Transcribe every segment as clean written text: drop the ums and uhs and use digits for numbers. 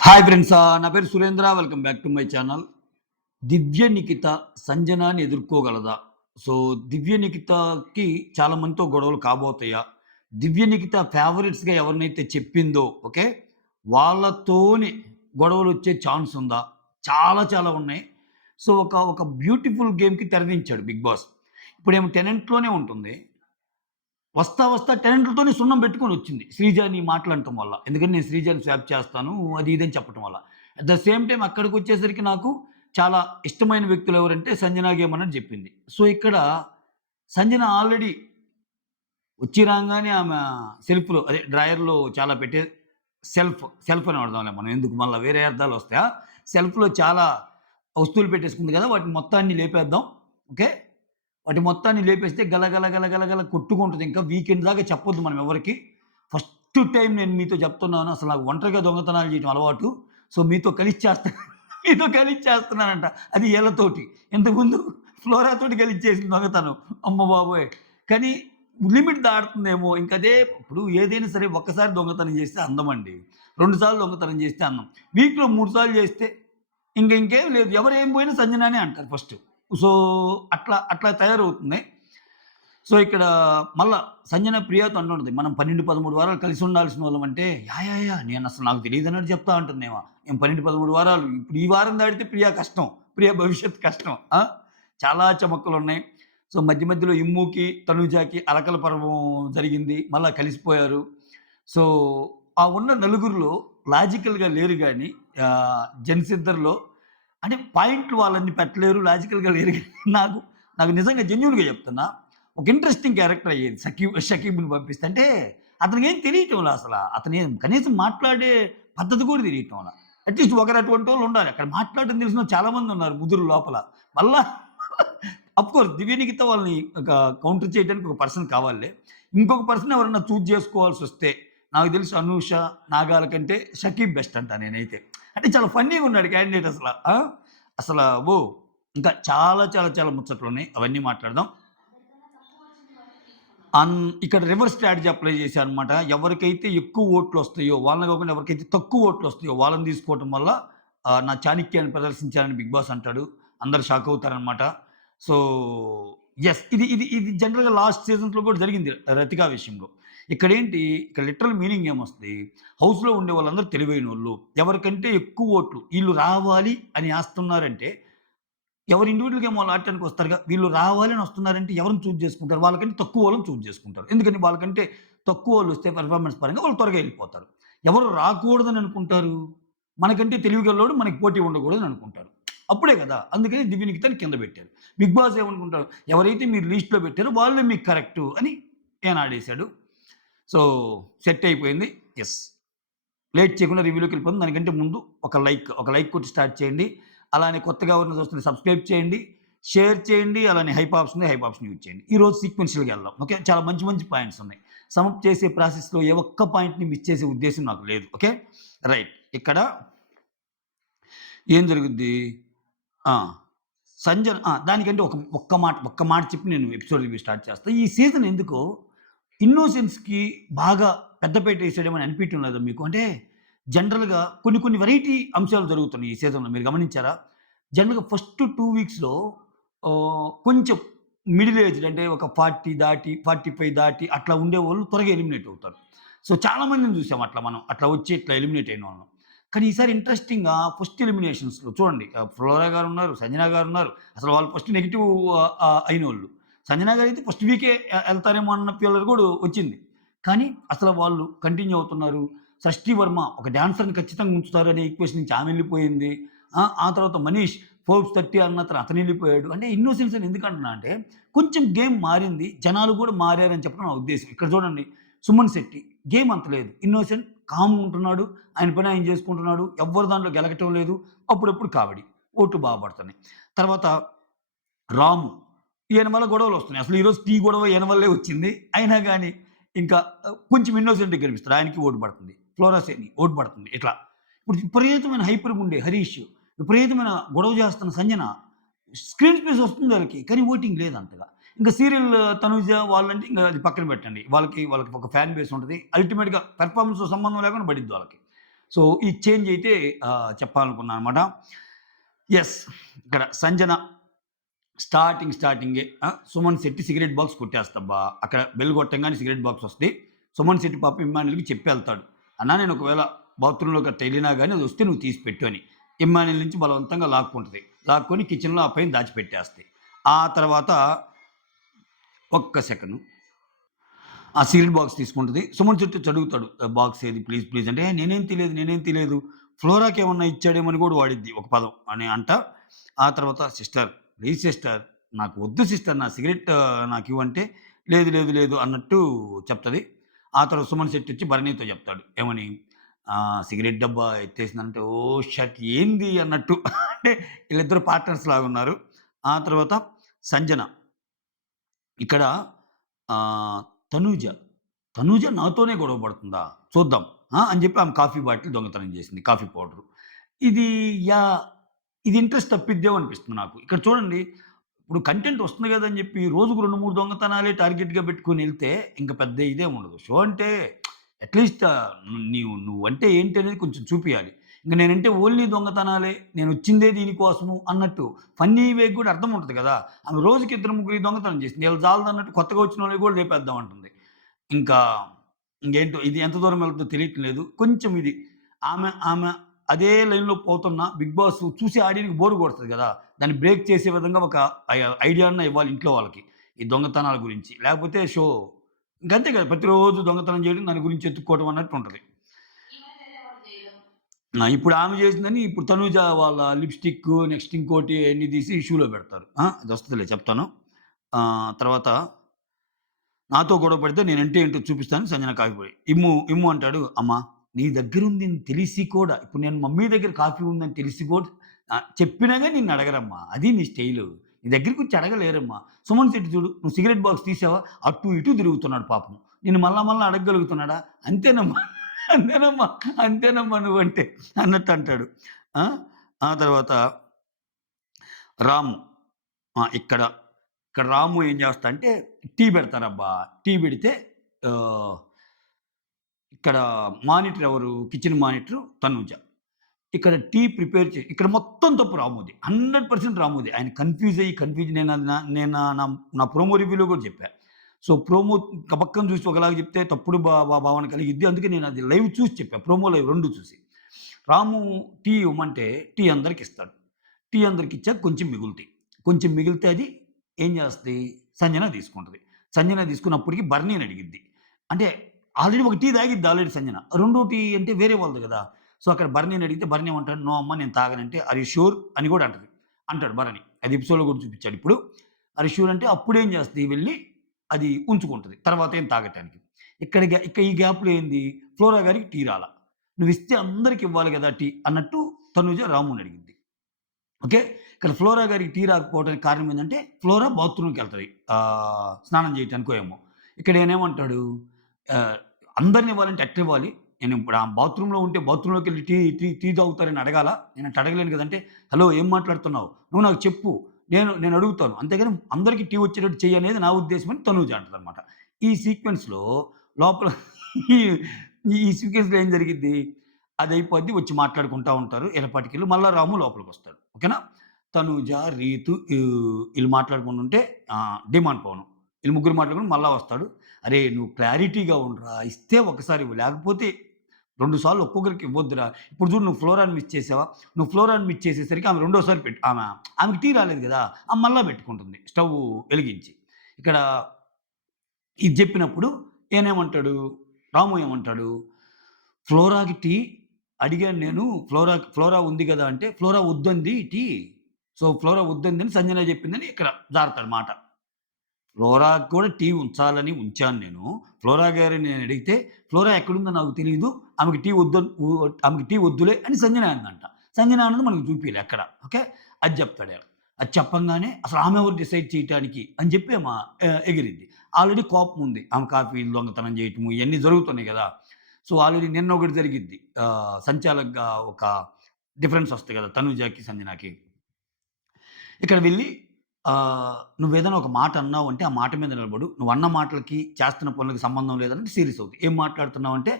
Hi friends, నా పేరు Surendra. Welcome back to my channel. 'Divya Nikhita సంజనాని ఎదుర్కోగలదా?' సో 'దివ్య నిఖితకి' చాలా మందితో గొడవలు కాబోతాయా? 'దివ్య నిఖిత' ఫేవరెట్స్‌గా ఎవరినైతే చెప్పిందో ఓకే, వాళ్ళతోని గొడవలొచ్చే ఛాన్స్ ఉందా? చాలా చాలా ఉన్నాయి. సో ఒక బ్యూటిఫుల్ గేమ్‌కి తెరదించాడు 'బిగ్ బాస్.' ఇప్పుడేమో టెనెంట్‌లోనే ఉంటుంది. వస్తా వస్తా టెనెంట్‌లతోనే సున్నం పెట్టుకొనొచ్చింది. శ్రీజని మాటలనటం వల్ల. ఎందుకంటే నేను శ్రీజని స్వాప్ చేస్తాను. అది ఇది అని చెప్పటం వల్ల. అట్ ద సేమ్ టైమ్ అక్కడికొచ్చేసరికి నాకు చాలా ఇష్టమైన వ్యక్తులు ఎవరంటే సంజన గేమ్ అన్నట్టు చెప్పింది. సో ఇక్కడ సంజన ఆల్రెడీ వచ్చి రాంగానే ఆమె సెల్ఫ్‌లో అదే డ్రాయర్‌లో చాలా సెల్ఫ్ అని వాడదాంలే మనం. ఎందుకు మళ్ళా వేరే అర్థాలొస్తాయా? సెల్ఫ్‌లో చాలా వస్తువులు పెట్టేసుకుంది కదా! వాటిని మొత్తాన్ని లేపేద్దాం. ఓకే. వాటి మొత్తాన్ని లేపేస్తే గలగల గలగల కొట్టుకుంటది. ఇంకా వీకెండ్ దాకా చెప్పొద్దు మనం ఎవరికీ. ఫస్ట్ టైమ్ నేను మీతో చెప్తున్నాను. అసలు నాకు ఒంటరిగా దొంగతనాలు చేయడం అలవాటు. సో మీతో కలిసి చేస్తా మీతో కలిసి చేస్తున్నానంట. అది ఈళ్ళతోటి. ఇంతకుముందు ఫ్లోరాతోటి కలిసి చేసిన దొంగతనం. అమ్మ బాబోయ్! కానీ లిమిట్ దాటుతుందేమో. ఇంకదే ఇప్పుడు ఏదైనా సరే ఒక్కసారి దొంగతనం చేస్తే అందమండి. 2 సార్లు దొంగతనం చేస్తే అందం. వీక్‌లో 3 సార్లు చేస్తే ఇంకేం లేదు. ఎవరేం పోయినా సంజనానే అంటారు ఫస్ట్. సో, అట్లా తయారవుతుంది. సో, ఇక్కడ మళ్ళా సంజన ప్రియతో అంటుంటది. మనం 12, 13 వారాలు కలిసి ఉండాల్సినోళ్ళమంటే, యాహ్! నేనసలు నాకు తెలీదన్నట్టు చెప్తా ఉంటుందేమో. మేము 12, 13 వారాలు ఇప్పుడు ఈ వారం దాటితే ప్రియ కష్టం. ప్రియ భవిష్యత్తు కష్టం. చాలా చమక్కులున్నాయి. సో, మధ్య మధ్యలో ఇమ్ముకి, తనూజాకి అలకల పర్వం జరిగింది. మళ్ళా కలిసిపోయారు. సో, ఆ ఉన్న నలుగురిలో లాజికల్‌గా లేరు గానీ జెంట్స్ ఇద్దరిలో అంటే పాయింట్లు వాళ్ళన్నీ పెట్టలేరు. లాజికల్‌గా లేరు గానీ నాకు నిజంగా జెన్యూన్‌గా చెప్తున్నా. ఒక ఇంట్రెస్టింగ్ క్యారెక్టర్ అయ్యేది షకీబ్‌ని పంపిస్తే. అంటే అతనికేం తెలియటంలా అసల. కనీసం మాట్లాడే పద్ధతి కూడా తెలియటంలా. అట్‌లీస్ట్ ఒకరు అటువంటోళ్ళు ఉండాలి. అక్కడ మాట్లాడడం తెలిసినోళ్ళు చాలా మంది ఉన్నారు ముదురు లోపల. మళ్ళా అఫ్‌కోర్స్ దివ్య నిఖిత వాళ్ళని ఒక కౌంటర్ చేయడానికి ఒక పర్సన్ కావాలిలే. ఇంకొక పర్సన్ ఎవరన్నా చూజ్ చేసుకోవాల్సొస్తే నాకు తెలిసి అనూష, నాగాల కంటే షకీబ్ బెస్ట్ అంటా నేనైతే. అంటే చాలా ఫన్నీగా ఉన్నాడు క్యాండిడేట్ అసల. అసల అబ్బో! ఇంకా చాలా చాలా చాలా ముచ్చట్లున్నాయి. అవన్నీ మాట్లాడదాం. ఇక్కడ రివర్స్ స్ట్రాటజీ అప్లై చేశాననమాట. ఎవరికైతే ఎక్కువ ఓట్లొస్తాయో వాళ్ళని కాకుండా ఎవరికైతే తక్కువ ఓట్లొస్తాయో వాళ్ళని తీసుకోవటం వల్ల నా చాణిక్యాన్ని ప్రదర్శించానని 'బిగ్ బాస్' అంటాడు. అందరూ షాక్ అవుతారనమాట. So, yes. ఇది జనరల్‌గా లాస్ట్ సీజన్స్‌లో కూడా జరిగింది 'రతిక' విషయంలో. ఇక్కడ లిటరల్ మీనింగ్ ఏమొస్తది? హౌస్‌లో ఉండే వాళ్ళందరూ తెలివైనోళ్ళు. ఎవరికంటే ఎక్కువ ఓట్లు ఈళ్ళు రావాలి అని ఆస్తున్నారంటే ఎవరు ఇండివిడ్యువల్ గేమ్ వాళ్ళు ఆడటానికి వస్తారుగా. వీళ్ళు రావాలని వస్తున్నారంటే ఎవరిని చూజ్ చేసుకుంటారు? వాళ్ళకంటే తక్కువ వాళ్ళని చూజ్ చేసుకుంటారు. ఎందుకని వాళ్ళకంటే తక్కువ వాళ్ళొస్తే పెర్ఫార్మన్స్ పరంగా వాళ్ళు త్వరగా ఎళ్ళిపోతారు. ఎవరు రాకూడదని అనుకుంటారు? మనకంటే తెలివిగల్లోడు మనకి పోటీ ఉండకూడదని అనుకుంటారు. అప్పుడే కదా! అందుకని దివ్య నిఖితని కింద పెట్టారు. 'బిగ్ బాస్' ఏమనుకుంటారు? ఎవరైతే మీరు లీస్ట్‌లో పెట్టారో వాళ్ళే మీకు కరెక్టు అని ఏనాడేశాడు. సో, సెట్ అయిపోయింది. యెస్. లేట్ చేయకుండా రివ్యూలోకెళ్ళిపోదాం. దానికంటే ముందు ఒక లైక్ కొట్టి స్టార్ట్ చేయండి. అలానే కొత్తగా ఎవరైనా చూస్తుంటే సబ్స్క్రైబ్ చేయండి. షేర్ చేయండి. అలానే హైప్ ఆప్షన్ ఉంది. హైప్ ఆప్షన్ యూజ్ చేయండి. ఈరోజు సీక్వెన్షియల్‌గా ఎళ్దాం. ఓకే. చాలా మంచి మంచి పాయింట్స్ ఉన్నాయి. సమ్ అప్ చేసే ప్రాసెస్‌లో ఏ ఒక్క పాయింట్‌ని మిస్ చేసే ఉద్దేశ్యం నాకు లేదు. ఓకే. రైట్. ఇక్కడ ఏం జరుగుద్ది? ఆ! దానికంటే ఒక్క మాట చెప్పి నేను ఎపిసోడ్ రివ్యూ స్టార్ట్ చేస్తా. ఈ సీజన్ ఎందుకో ఇన్నోసెన్స్‌కి బాగా పెద్దపీట ఏసాడేమో అని అనిపియటం లేదా మీకు? అంటే జనరల్‌గా కొన్ని వెరైటీ అంశాలు జరుగుతున్నాయి ఈ సీజన్‌లో మీరు గమనించారా? జనరల్‌గా ఫస్ట్ 2 వీక్స్‌లో కొంచెం మిడిల్ ఏజ్డ్ అంటే ఒక 40 దాటి, 45 దాటి అట్లా ఉండేవోళ్ళు త్వరగా ఎలిమినేట్ అవుతారు. సో చాలా మందిని చూసాం అట్లా మనం. అట్లా వచ్చి ఇట్లా ఎలిమినేట్ అయినోళ్ళని. కానీ ఈసారి ఇంట్రెస్టింగ్‌గా ఫస్ట్ ఎలిమినేషన్స్‌లో చూడండి, ఫ్లోరా గారున్నారు, సంజన గారున్నారు. అసలు వాళ్ళు ఫస్ట్ నెగెటివ్ అయినోళ్ళు. సంజన గారైతే ఫస్ట్ వీకే ఎళ్తారేమో అన్న ఫీలర్ కూడా వచ్చింది. కానీ అసలు వాళ్ళు కంటిన్యూ అవుతున్నారు. షష్ఠీ వర్మ ఒక డాన్సర్‌ని ఖచ్చితంగా ఉంచుతారు అనే ఈక్వేషన్ నుంచి ఆమె ఎళ్ళిపోయింది. ఆ తర్వాత మనీష్ ఫోర్బ్స్ 30 అతను ఎళ్ళిపోయాడు. అంటే ఇన్నోసెన్స్ అని ఎందుకంటున్నా అంటే కొంచెం గేమ్ మారింది. జనాలు కూడా మారారని చెప్పడం నా ఉద్దేశ్యం. ఇక్కడ చూడండి, సుమన్ శెట్టి గేమ్ అంత లేదు. ఇన్నోసెంట్ కామ్‌గా ఉంటున్నాడు. ఆయన పని ఆయన చేసుకుంటున్నాడు. ఎవ్వరు దాంట్లో గెలకటం లేదు. అప్పుడప్పుడు కామెడీ. ఓట్లు బాగా పడుతున్నాయి. తర్వాత రాము. ఈయన వల్ల గొడవలొస్తున్నాయి. అసలు ఈరోజు టీ గొడవ ఈయన వల్లే వచ్చింది. అయినా గాని ఇంకా కొంచెం ఇన్నోసెంట్‌గా కనిపిస్తాడు. ఆయనకి ఓటు పడుతుంది. ఫ్లోరా సేని ఓటు పడుతుంది. ఇట్లా. ఇప్పుడు విపరీతమైన హైపర్‌గా ఉండే హరీష్, విపరీతమైన గొడవ చేస్తున్న సంజన, స్క్రీన్ స్పేస్ వస్తుంది ఆళ్ళకి. కానీ ఓటింగ్ లేదు అంతగా. ఇంకా సీరియల్ తనూజ వాళ్ళంటే ఇంక అది పక్కన పెట్టండి. వాళ్ళకి ఒక ఫ్యాన్ బేస్ ఉంటది. అల్టిమేట్‌గా పెర్ఫార్మన్స్‌తో సంబంధం లేకుండా పడిద్ది వాళ్ళకి. సో, ఈ చేంజ్ అయితే చెప్పాలనుకున్నాననమాట. యెస్. ఇక్కడ సంజన స్టార్టింగే సుమన్ శెట్టి సిగరెట్ బాక్స్ కొట్టేస్తబ్బా! అక్కడ బెల్ కొట్టంగానే సిగరెట్ బాక్స్ వస్తది. సుమన్ శెట్టి పాపం ఇమ్మానుయేల్‌కి చెప్పెళ్తాడు. అన్నా నేను ఒకవేళ బాత్రూమ్‌లోకి అట్ట ఎళ్ళినా గాని అదొస్తే నువ్వు తీసి పెట్టు అని. ఇమ్మానుయేల్ నుంచి బలవంతంగా లాక్కుంటది. లాక్కొని కిచెన్‌లో ఆ పైన దాచిపెట్టేస్తది. ఆ తర్వాత ఒక్క సెకను. ఆ సిగరెట్ బాక్స్ తీసుకుంటది. సుమన్ శెట్టి వచ్చి అడుగుతాడు. బాక్స్ ఏది ప్లీజ్, ప్లీజ్ అంటే, నేనేం తీయలేదు. ఫ్లోరాకేమన్నా ఇచ్చాడేమో అని కూడా వాడిద్ది ఒక పదం అని అంట. ఆ తర్వాత సిస్టర్ ప్లీజ్ సిస్టర్ నాకు వద్దు సిస్టర్ నా సిగరెట్ నాకివ్వంటే, లేదు అన్నట్టు చెప్తది. ఆ తర్వాత సుమన్ శెట్టి వచ్చి భరణితో చెప్తాడు. ఏమని? సిగరెట్ డబ్బా ఎత్తేసిందంటే, ఓహ్! షట్ ఏంది అన్నట్టు. అంటే ఈళ్ళిద్దరు పార్ట్నర్స్ లాగున్నారు. ఆ తర్వాత సంజన ఇక్కడ ఆహ్, తనూజ. తనూజ నాతోనే గొడవ పడుతుందా? చూద్దాం. అని చెప్పి ఆమె కాఫీ బాటిల్ దొంగతనం చేసింది. Coffee powder. ఇది యాహ్! ఇది ఇంట్రెస్ట్ తప్పిద్దేమో అనిపిస్తుంది నాకు. ఇక్కడ చూడండి. ఇప్పుడు కంటెంట్ వస్తుంది గదా! అని జెప్పి రోజుకు 2, 3 దొంగతనాలే టార్గెట్‌గా పెట్టుకొనెళ్తే ఇంక పెద్ద ఇదేం ఉండదు. షో అంటే అట్‌లీస్ట్ నువ్వంటే ఏంటి అనేది కొంచెం చూపియాలి. ఇంక నేనంటే ఓన్లీ దొంగతనాలే, నేనొచ్చిందే దీనికోసము అన్నట్టు ఫన్నీ వేకి గూడా అర్థం ఉంటది గదా! ఆమె రోజుకి ఇద్దరు, ముగ్గురికి దొంగతనం చేసింది. ఈళ్ళ జాలదన్నట్టు కొత్తగా వచ్చినోళ్ళకి గూడా లేపేద్దాం అంటుంది. ఇంకా ఇంకేంటో ఇది ఎంత దూరం వెళ్తుందో తెలియట్లేదు. కొంచెం ఇది ఆమె ఆమె అదే లైన్‌లో పోతున్న 'బిగ్ బాస్' చూసే ఆడియన్స్‌కి బోర్ కొడతది గదా! దాన్ని బ్రేక్ చేసే విధంగా ఒక ఐడియా అన్నా ఇవ్వాలి ఇంట్లో వాళ్ళకి. ఈ దొంగతనాల గురించి. లేకపోతే షో ఇంకంతే కదా! ప్రతిరోజు దొంగతనం చేయడం, దాని గురించి ఎతుక్కోవడం అన్నట్టు ఉంటది. ఇప్పుడు ఆమె చేసిందని ఇప్పుడు తనూజ వాళ్ళ లిప్‌స్టిక్ నెక్స్ట్ ఇంకోటి అయన్నీ తీసి షూలో పెడతారు. అదొస్తదిలే చెప్తాను. తర్వాత నాతో గొడవ పడితే నేనంటే ఏంటో చూపిస్తాను సంజన కాఫీ పొడి. ఇమ్ము అంటాడు. అమ్మా నీ దగ్గరుందని తెలిసి కూడా ఇప్పుడు నేను మమ్మీ దగ్గర కాఫీ ఉందని తెలిసి కూడా చెప్పినా గాని నిన్ను అడగరమ్మా. అది నీ స్టైలు. నీ దగ్గరికొచ్చి అడగలేరమ్మా. సుమన్ శెట్టి చూడు నువ్వు సిగరెట్ బాక్స్ తీసావా? అటు ఇటు తిరుగుతున్నాడు పాపం. నిన్ను మళ్ళా అడగగలుగుతున్నాడా? అంతేనమ్మా. అంతేనమ్మా. అంతేనమ్మా నువ్వంటే అన్నట్టు అంటాడు. ఆ! ఆ తర్వాత రాము. ఇక్కడ రాము ఏం చేస్తా అంటే టీ పెడతారబ్బా! టీ పెడితే ఆహ్, ఇక్కడ మానిటర్ ఎవరు? Kitchen monitor Tanuja. ఇక్కడ టీ ప్రిపేర్ ఇక్కడ మొత్తం తప్పు రాముది. 100% రాముది. ఆయన కన్‌ఫ్యూజ్ నేను నేను నా నా ప్రోమో రివ్యూలో కూడా చెప్పా. సో, ప్రోమో గబక్కన చూసి ఒకలాగా చెప్తే తప్పుడు భావన కలిగిద్ది. అందుకే నేను అది లైవ్ చూసి చెప్పా. ప్రోమో, లైవ్ 2 చూసి. రాము టీ ఇవ్వమంటే టీ అందరికిస్తాడు. టీ అందరికిచ్చాక కొంచెం మిగులుతాయి. కొంచెం మిగిలితే అది ఏం చేస్తది? సంజన తీసుకుంటది. సంజన తీసుకున్నప్పటికి బర్నీని అడిగిద్ది. అంటే ఆల్రెడీ ఒక టీ తాగిద్ది ఆల్రెడీ సంజన. రెండో టీ అంటే వేరే వాళ్ళది గదా! సో, అక్కడ భరణిని అడిగితే భరణి ఏమంటాడు? "నో అమ్మ నేను తాగనంటే" "ఆర్ యూ ష్యూర్?" అని గూడా అంటది. అంటాడు భరణి. అది ఎపిసోడ్‌లో గూడా చూపిచ్చాడు ఇప్పుడు. ఆర్ యూ ష్యూర్ అంటే అప్పుడేం చేస్తది వెళ్లి అది ఉంచుకుంటది. తర్వాత ఏం తాగటానికి. ఇక ఈ గ్యాప్‌లో ఏంది? ఫ్లోరా గారికి టీ రాలా. "నువ్విస్తే అందరికి ఇవ్వాలి గదా! టీ" అన్నట్టు తనుజ రాముని అడిగిద్ది. ఓకే. ఇక్కడ ఫ్లోరా గారికి టీ రాకపోవడానికి కారణం ఏందంటే, ఫ్లోరా బాత్రూమ్‌కెళ్తది. స్నానం చేయటానికో ఏమో. ఇక్కడ ఈయనేమంటాడు, ఆహ్, అందరిని ఇవ్వాలంటే ఎట్టివ్వాలి? నేనిప్పుడు ఆ బాత్రూమ్‌లో ఉంటే బాత్రూమ్‌లోకెళ్ళి టీ టీ టీ తాగుతారని అడగాలా? నేనట్ట అడగలేను కదంటే, హలో ఏం మాట్లాడుతున్నావు? నువ్వు నాకు చెప్పు. నేను అడుగుతాను. అంతేగాని అందరికి టీ వచ్చేటట్టు చెయ్యి అనేది నా ఉద్దేశం అని తనూజ అంటదనమాట. ఈ సీక్వెన్స్‌లో లోపల ఈ ఈ సీక్వెన్స్‌లో ఏం జరిగిద్ది? అదయిపోద్ది. వచ్చి మాట్లాడుకుంటా ఉంటారు. ఎలపాటికెళ్ళి మళ్ళా రాము లోపలికొస్తాడు. ఓకేనా? తనూజ, రీతు ఈళ్ళు మాట్లాడుకుంటుంటే డిమాండ్ పవన్. ఈళ్ళు ముగ్గురు మాట్లాడుకొని మళ్ళా వస్తాడు. "అరేయ్! నువ్వు క్లారిటీగా ఉండురా. ఇస్తే ఒక్కసారి ఇవ్వు. లేకపోతే 2 సార్లు ఒక్కొక్కరికి ఇవ్వొద్దురా. ఇప్పుడు చూడు నువ్వు ఫ్లోరాని మిస్ చేసావా? నువ్వు ఫ్లోరాని మిస్ చేసేసరికి ఆమె రెండోసారి ఆమెకి టీ రాలేదు గదా! ఆమె మళ్ళా పెట్టుకుంటుంది స్టవ్ వెలిగించి. ఇక్కడ ఇది జెప్పినప్పుడు ఈయనేమంటాడు? రాము ఏమంటాడు? ఫ్లోరాకి టీ అడిగాను నేను. ఫ్లోరా ఉంది గదా! అంటే, ఫ్లోరా వద్దంది టీ. సో, ఫ్లోరా వద్దందని సంజన జెప్పిందని ఇక్కడ జారుతాడు మాట. ఫ్లోరాకి కూడా టీ ఉంచాలని ఉంచాను నేను. ఫ్లోరా గారిని నేనడిగితే, ఫ్లోరా ఎక్కడుందో నాకు తెలీదు. ఆమెకి టీ వద్దు ఆమెకి టీ వద్దులే అని సంజన అందంట. సంజన అన్నది మనకు చూపియలే ఎక్కడ. ఓకే. అది చెప్తాడాయన. అది చెప్పంగానే అసలు ఆమె ఎవరు డిసైడ్ చేయటానికి అని చెప్పి ఎగిరిద్ది. ఆల్రెడీ కోపం ఉంది. ఆమె కాఫీలు దొంగతనం చేయటము ఇయన్నీ జరుగుతున్నాయి గదా! సో, ఆల్రెడీ నిన్న ఒకటి జరిగిద్ది. సంచాలక్‌గా ఒక డిఫరెన్స్ వస్తాయి గదా! తనూజకి, సంజనకి. ఇక్కడ వెళ్ళి నువ్వేదైనా ఒక మాట అన్నావంటే, ఆ మాట మీద నిలబడు. నువ్వన్న మాటలకి, చేస్తున్న పనులకి సంబంధం లేదనంటే సీరియస్ అవుద్ది. ఏం మాట్లాడుతున్నావంటే,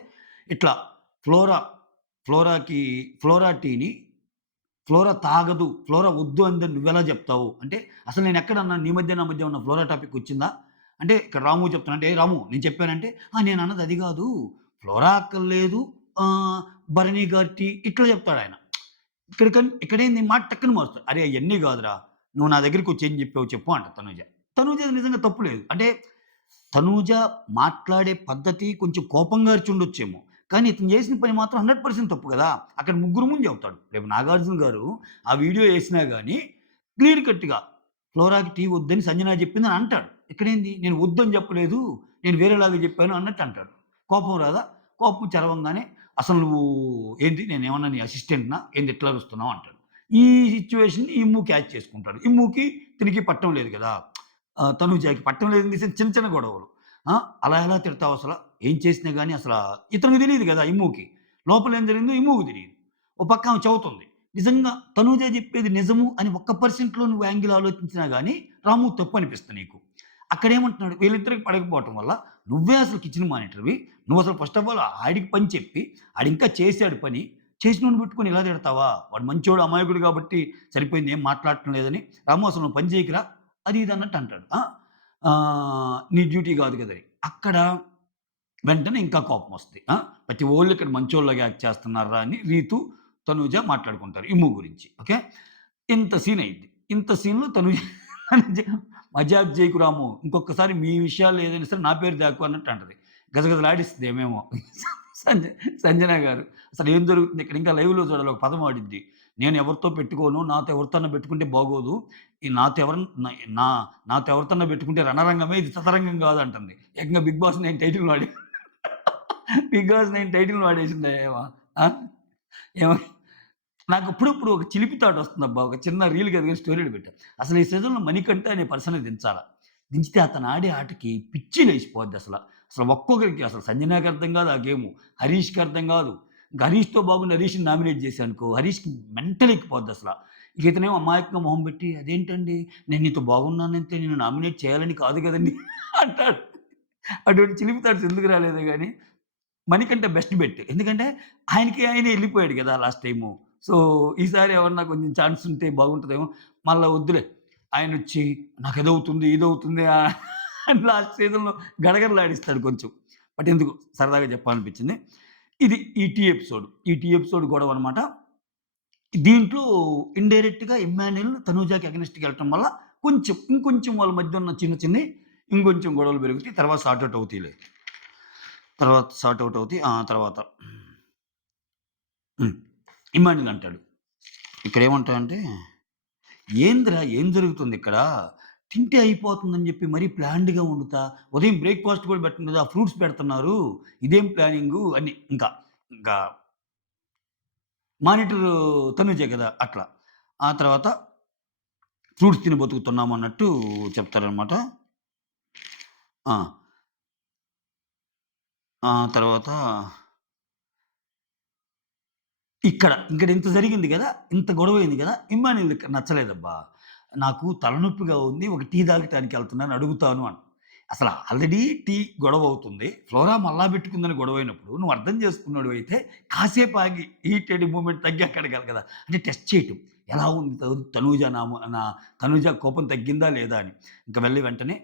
ఇట్లా ఫ్లోరా ఫ్లోరాకి ఫ్లోరా టీని ఫ్లోరా తాగదు, ఫ్లోరా వద్దు అందని నువ్వెలా జెప్తావు? అంటే అసలు నేనెక్కడన్నాను నీ మధ్య, నా మధ్య ఉన్న ఫ్లోరా టాపిక్ వచ్చిందా? అంటే ఇక్కడ రాము చెప్తున్నా అంటే, "ఏయ్ రాము నేను చెప్పానంటే" నేనన్నది అది గాదు. ఫ్లోరా అక్కర్లేదు భరణి గారి టీ" ఇట్లా చెప్తాడాయన. ఇక్కడేంది మాట టక్కున మారుస్తాడు. "అరే! అయన్నీ గాదురా! నువ్వు నా దగ్గరికొచ్చి ఏం జెప్పావో చెప్పు" అంటది తనూజ. తనూజది నిజంగా తప్పు లేదు. అంటే తనూజ మాట్లాడే పద్ధతి కొంచెం కోపంగా అరిచుండొచ్చేమో. కానీ ఇతను చేసిన పని మాత్రం 100% తప్పు గదా! అక్కడ ముగ్గురు ముందు చెప్తాడు. రేపు 'నాగార్జున' గారు ఆ వీడియో ఏసినా గాని క్లియర్ కట్‌గా ఫ్లోరాకి టీ వద్దని సంజన చెప్పిందని అంటాడు. ఇక్కడేంది నేను వద్దని చెప్పలేదు. నేను వేరేలాగా చెప్పాను అన్నట్టు అంటాడు. కోపం రాదా? కోపం చరవంగానే అసలు నువ్వు ఏంది నేనేమన్నా నీ అసిస్టెంట్‌నా? ఏంది ఇట్లా అరుస్తున్నావు అంటాడు. ఈ సిట్యుయేషన్‌ని ఇమ్ము క్యాచ్ చేసుకుంటాడు. ఇమ్ముకి ఇతనికి పట్టం లేదు గదా! తనూజకి పట్టం లేదు ఇన్ ది సెన్స్ చిన్న చిన్న గొడవలు. అలా ఎలా తిడతావసల? ఏం చేసినా గాని ఇతనికి తెలీదు గదా! ఇమ్ముకి. లోపల ఏం జరిగిందో ఇమ్ముకి తెలీదు. ఓ పక్క ఆమె చెవుతుంది. నిజంగా తనూజ జెప్పేది నిజము అని ఒక్క పర్సెంట్‌లో నువ్వు యాంగిల్ ఆలోచించినా గాని రాము తప్పు అనిపిస్తుంది నీకు. అక్కడేమంటున్నాడు వీళ్ళిద్దరికి పడకపోవటం వల్ల నువ్వే అసలు కిచెన్ మానిటర్‌వి. నువ్వసలు ఫస్ట్ ఆఫ్ ఆల్ ఆడికి పని చెప్పి ఆడింకా చేసాడు పని. చేసినోడిని పట్టుకొని ఇలా తిడతావా? వాడు మంచోడు అమాయకుడు కాబట్టి సరిపోయింది ఏం మాట్లాడటం లేదని. రాము అసలు నువ్వు పని చేయకురా అది ఇది అన్నట్టు అంటాడు. నీ డ్యూటీ కాదు కదని. అక్కడ వెంటనే ఇంకా కోపమొస్తది. ప్రతి వోళ్ళు ఇక్కడ మంచోళ్ళలాగా యాక్ట్ చేస్తున్నార్రా అని రీతు, తనూజ మాట్లాడుకుంటారు. ఇమ్ము గురించి. ఓకే. ఇంత సీన్ అయింది. ఇంత సీన్‌లో తనూజ మజాక్ చేయకు రాము. ఇంకొకసారి మీ విషయాల్లో ఏదైనా సరే నా పేరు తేకు అన్నట్టు అంటది. గజగజలాడిస్తది ఏమేమో. సంజ సంజన గారు అసలు ఏం జరుగుతుంది ఇక్కడ ఇంకా లైవ్‌లో చూడాలి ఒక పదం వాడిద్ది. నేను ఎవరితో పెట్టుకోను. నాతో ఎవరితోన్నా పెట్టుకుంటే బాగోదు. ఈ నాతో ఎవరన్ న నా నాతో ఎవరితోన్నా పెట్టుకుంటే రణరంగమే ఇది చదరంగం కాదు అంటుంది. ఏకంగా 'బిగ్ బాస్ 9' టైటిల్ వాడి 'బిగ్ బాస్ 9' టైటిల్ వాడేసిందే ఏమ ఆ! ఏమ నాకు ఇప్పుడిప్పుడు ఒక చిలిపి థాట్ వస్తుందబ్బా! ఒక చిన్న రీల్ కాదు గాని స్టోరీలు పెట్టా. అసలు ఈ సీజన్‌లో మణికంఠ అనే పర్సన్‌ని దించాల. దించితే అతను ఆడే ఆటకి పిచ్చి లేచిపోద్ది అసల. అసలు ఒక్కొక్కరికి అసలు సంజనాకి అర్థం కాదు ఆ గేము. హరీష్‌కి అర్థం కాదు. ఇంక హరీష్‌తో బాగుండి హరీష్‌ని నామినేట్ చేశాననుకో హరీష్‌కి మెంటల్ ఎక్కిపోద్దసల. ఇక ఇతనేమో అమాయకంగా మొహం పెట్టి అదేంటండి నేను నీతో బాగున్నానంటే నిన్ను నామినేట్ చేయాలని కాదు కదండీ అంటాడు. అటువంటి చిలిపి థాట్స్ ఎందుకు రాలేదో గాని మణికంఠ బెస్ట్ బెట్. ఎందుకంటే ఆయనే ఎళ్ళిపోయాడు గదా! Last time. సో, ఈసారి ఎవరన్నా కొంచెం ఛాన్స్ ఉంటే బాగుంటదేమో. మళ్ళా వద్దులే. ఆయనొచ్చి నాకదవుతుంది, ఇదవుతుంది అని లాస్ట్ సీజన్‌లో గడగడలాడిస్తాడు కొంచెం. బట్ ఎందుకు సరదాగా చెప్పాలనిపించింది. ఇది ఈ టీ ఎపిసోడ్. ఈ టీ ఎపిసోడ్ గొడవనమాట. దీంట్లో ఇండైరెక్ట్‌గా ఇమ్మాన్యుల్ తనూజాకి అగైనెస్ట్‌గా ఎళ్ళటం వల్ల ఇంకొంచెం వాళ్ళ మధ్య ఉన్న చిన్నయి ఇంకొంచెం గొడవలు పెరుగుతాయి. తర్వాత సార్ట్ ఔట్ అవుతాయిలే. తర్వాత సార్ట్ ఔట్ అవుతాయి. తర్వాత హ్మ్. ఇమ్మాన్యుల్ అంటాడు. ఇక్కడేమంటాడంటే, "ఏందిరా ఏం జరుగుతుందిక్కడ? తింటే అయిపోతుందని జెప్పి మరీ ప్లాన్డ్‌గా వండుతా, ఉదయం బ్రేక్‌ఫాస్ట్ కూడా పెట్టకుండా ఫ్రూట్స్ పెడుతున్నారు. ఇదేం ప్లానింగు" అని ఇంకా మానిటరు తనూజే గదా! అట్లా. ఆ తర్వాత ఫ్రూట్స్ తిని బతుకుతున్నాం అన్నట్టు చెప్తారనమాట. ఆ! ఆ తర్వాత ఇక్కడ ఇంత జరిగింది గదా! ఇంత గొడవయింది గదా! ఇమ్మాన్యుల్‌కి ఇక్కడ నచ్చలేదబ్బా! నాకు తలనొప్పిగా ఉంది. ఒక టీ తాగటానికెళ్తున్నాను అడుగుతాను అసలు ఆల్రెడీ టీ గొడవవుతుంది. ఫ్లోరా మళ్ళా పెట్టుకుందని గొడవయినప్పుడు నువ్వు అర్థం చేసుకున్నోడివైతే కాసేపు ఆగి హీటెడ్ మూమెంట్ తగ్గి అక్కడికెళ్ళి కదా! అంటే టెస్ట్ చేయటం. ఎలా ఉంది తనూజ నా తనూజ కోపం తగ్గిందా లేదా అని. ఇంక వెళ్ళి వెంటనే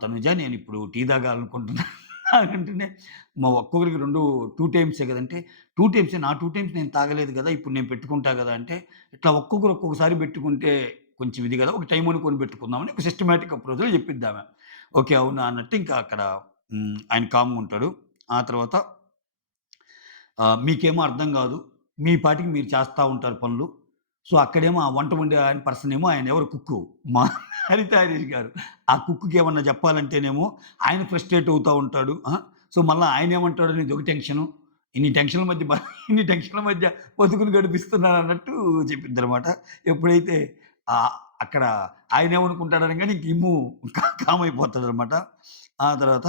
తనూజ నేనిప్పుడు టీ తాగాలనుకుంటున్నా అంటేనే ఒక్కొక్కరికి 2 టైమ్సే గదంటే 2 టైమ్సే. నా 2 టైమ్స్ నేను తాగలేదు గదా! ఇప్పుడు నేను పెట్టుకుంటా గదా! అంటే, ఇట్లా ఒక్కొక్కరు ఒక్కొక్కసారి పెట్టుకుంటే కొంచెం ఇది గదా! ఒక టైమ్ అనుకోని పెట్టుకుందామని ఒక సిస్టమాటిక్ అప్రోచ్‌లో చెప్పిద్దామె. ఓకే. అవునా! అన్నట్టు ఇంకా అక్కడ ఆయన కామ్‌గుంటాడు. ఆ తర్వాత మీకేమో అర్థం గాదు. మీ పాటికి మీరు చేస్తా ఉంటారు పనులు. సో, అక్కడేమో ఆ వంట వండే ఆయన పర్సన్ ఏమో ఆయన ఎవరు కుక్కు. మా హరిత హరీష్ గారు. ఆ కుక్‌కేమన్నా జెప్పాలంటేనేమో ఆయన ఫ్రస్ట్రేట్ అవుతా ఉంటాడు. సో, మళ్ళా ఆయనేమంటాడనేది ఒక టెన్షను. ఇన్ని టెన్షన్‌ల మధ్య ఇన్ని టెన్షన్‌ల మధ్య బతుకుని గడిపిస్తున్నానన్నట్టు చెప్పిద్దనమాట. ఎప్పుడైతే అక్కడ ఆయనేమనుకుంటాడు అనంగానే ఇంక ఇమ్ము కామ్ అయిపోతాడనమాట. ఆ తర్వాత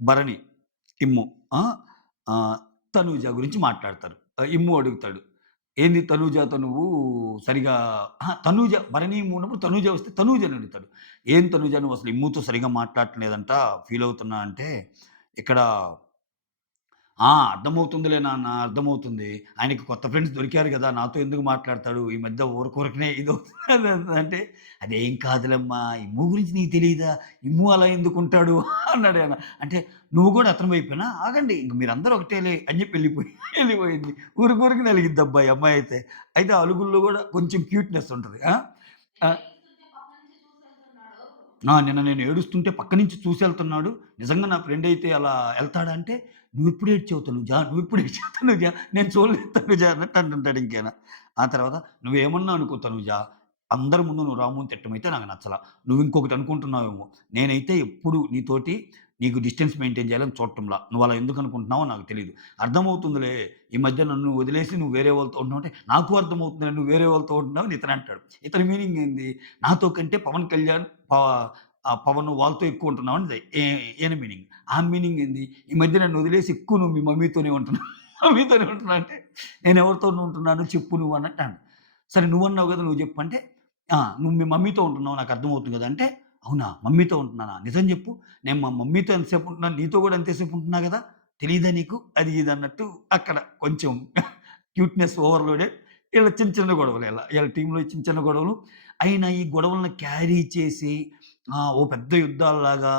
భరణి, ఇమ్ము ఆ! ఆహ్, తనూజ గురించి మాట్లాడతారు. ఇమ్ము అడుగుతాడు. "ఏంది తనూజతో నువ్వు సరిగా" తనూజ భరణి, ఇమ్ము ఉన్నప్పుడు తనూజ వస్తే తనూజని అడుగుతాడు. "ఏం తనూజ నువ్వసలు ఇమ్ముతో సరిగ్గా మాట్లాడట్లేదంట, ఫీల్ అవుతున్నా" అంటే ఇక్కడ అర్థమవుతుందిలే నాన్న అర్థమవుతుంది. ఆయనకి కొత్త ఫ్రెండ్స్ దొరికారు గదా! నాతో ఎందుకు మాట్లాడతాడు? ఈ మధ్య ఊరకనే ఇదవుతుంది అంటే, "అదేం కాదులేమ్మా! ఇమ్ము గురించి నీకు తెలీదా? ఇమ్ము అలా ఎందుకుంటాడు?" అన్నాడాయన. అంటే, "నువ్వు గూడా అతని వైపేనా? ఆగండి ఇంక మీరందరూ ఒకటేలే" అని జెప్పి ఎళ్ళిపోయింది. ఊరికనే అలిగిద్దబ్బా ఈ అమ్మాయయితే. అయితే ఆ అలుగుల్లో గూడా కొంచెం క్యూట్‌నెస్ ఉంటది. ఆ! ఆ! నిన్న నేను ఏడుస్తుంటే పక్క నుంచి చూసెళ్తున్నాడు. నిజంగా నా ఫ్రెండ్ అయితే అలా ఎళ్తాడా అంటే, "నువ్వెప్పుడు ఏడ్చావు తనుజ? నువ్వెప్పుడు ఏడ్చావు తనుజ? నేను చూడలేదు తనుజ" అన్నట్టు అంటుంటాడు ఇంకాయన. ఆ తర్వాత "నువ్వేమన్నా అనుకో తనుజ, అందరి ముందు నువ్వు రాముని తిట్టమైతే నాకు నచ్చల. నువ్వు ఇంకొకటి అనుకుంటున్నావేమో, నేనైతే ఎప్పుడు నీతోటి నీకు డిస్టెన్స్ మెయింటైన్ చేయాలని చూడటంలా. నువ్వలా ఎందుకు అనుకుంటున్నావో నాకు తెలీదు. అర్థమవుతుందిలే ఈ మధ్య నన్ను వదిలేసి నువ్వు వేరే వాళ్ళతో ఉంటున్నావు" అంటే, "నాకు అర్థమవుతుందిలే నువ్వు వేరే వాళ్ళతో ఉంటున్నావు" అని ఇతనంటాడు. ఇతని మీనింగ్ ఏంది? నాతో కంటే పవన్ కళ్యాణ్ ప పవన్ వాళ్ళతో ఎక్కువ ఉంటున్నావని ఈయన మీనింగ్. ఆమె మీనింగ్ ఏంది? ఈ మధ్య నన్ను వదిలేసి ఎక్కువ నువ్వు మీ మమ్మీతోనే ఉంటున్నావు. మమ్మీతోనే ఉంటున్నావు అంటే, నేనెవరితో ఉంటున్నాను చెప్పు నువ్వు అన్నట్టు అన్నాడు. సరే నువ్వన్నావు గదా! నువ్వు జెప్పు అంటే, నువ్వు మీ మమ్మీతో ఉంటున్నావు నాకు అర్థమవుతుంది గదా! అంటే, అవునా! మమ్మీతో ఉంటున్నానా? నిజం జెప్పు. నేను మా మమ్మీతో ఎంతసేపు ఉంటున్నాను, నీతో గూడా అంతే సేపు ఉంటున్నా గదా! తెలీదా నీకు? అది ఇది అన్నట్టు అక్కడ కొంచెం క్యూట్‌నెస్ ఓవర్‌లోడెడ్. ఈళ్ళ చిన్న చిన్న గొడవలు ఈళ్ళ టీమ్‌లో చిన్న చిన్న గొడవలు. అయినా ఈ గొడవలను క్యారీ చేసి ఓ పెద్ద యుద్ధాల్లాగా